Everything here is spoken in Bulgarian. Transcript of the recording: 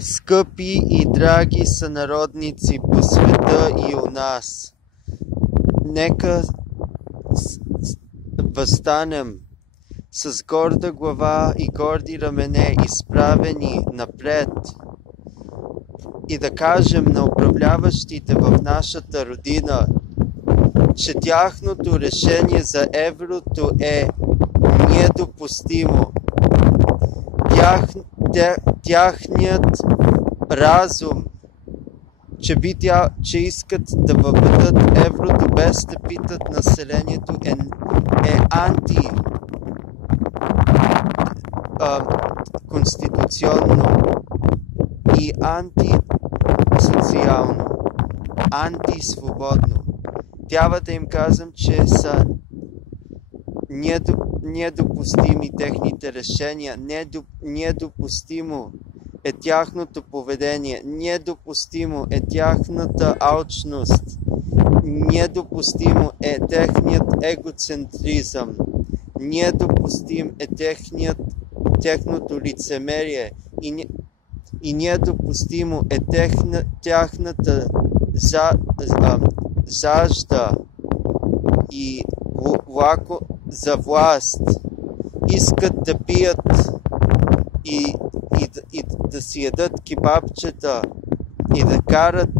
Скъпи и драги сънародници по света и у нас, нека възстанем с горда глава и горди рамене, изправени напред, и да кажем на управляващите в нашата родина, че тяхното решение за еврото е недопустимо. Тяхният разум, че искат да въведат еврото без да питат населението, е антиконституционно и антисоциално, антисвободно. Трябва да им казвам, че са недопустими техните решения, недопустимо е тяхното поведение, недопустимо е тяхната алчност, недопустимо е техният егоцентризъм, недопустим е техното лицемерие и недопустимо е тяхната жажда и лако за власт. Искат да пият и да си ядат кебабчета и да карат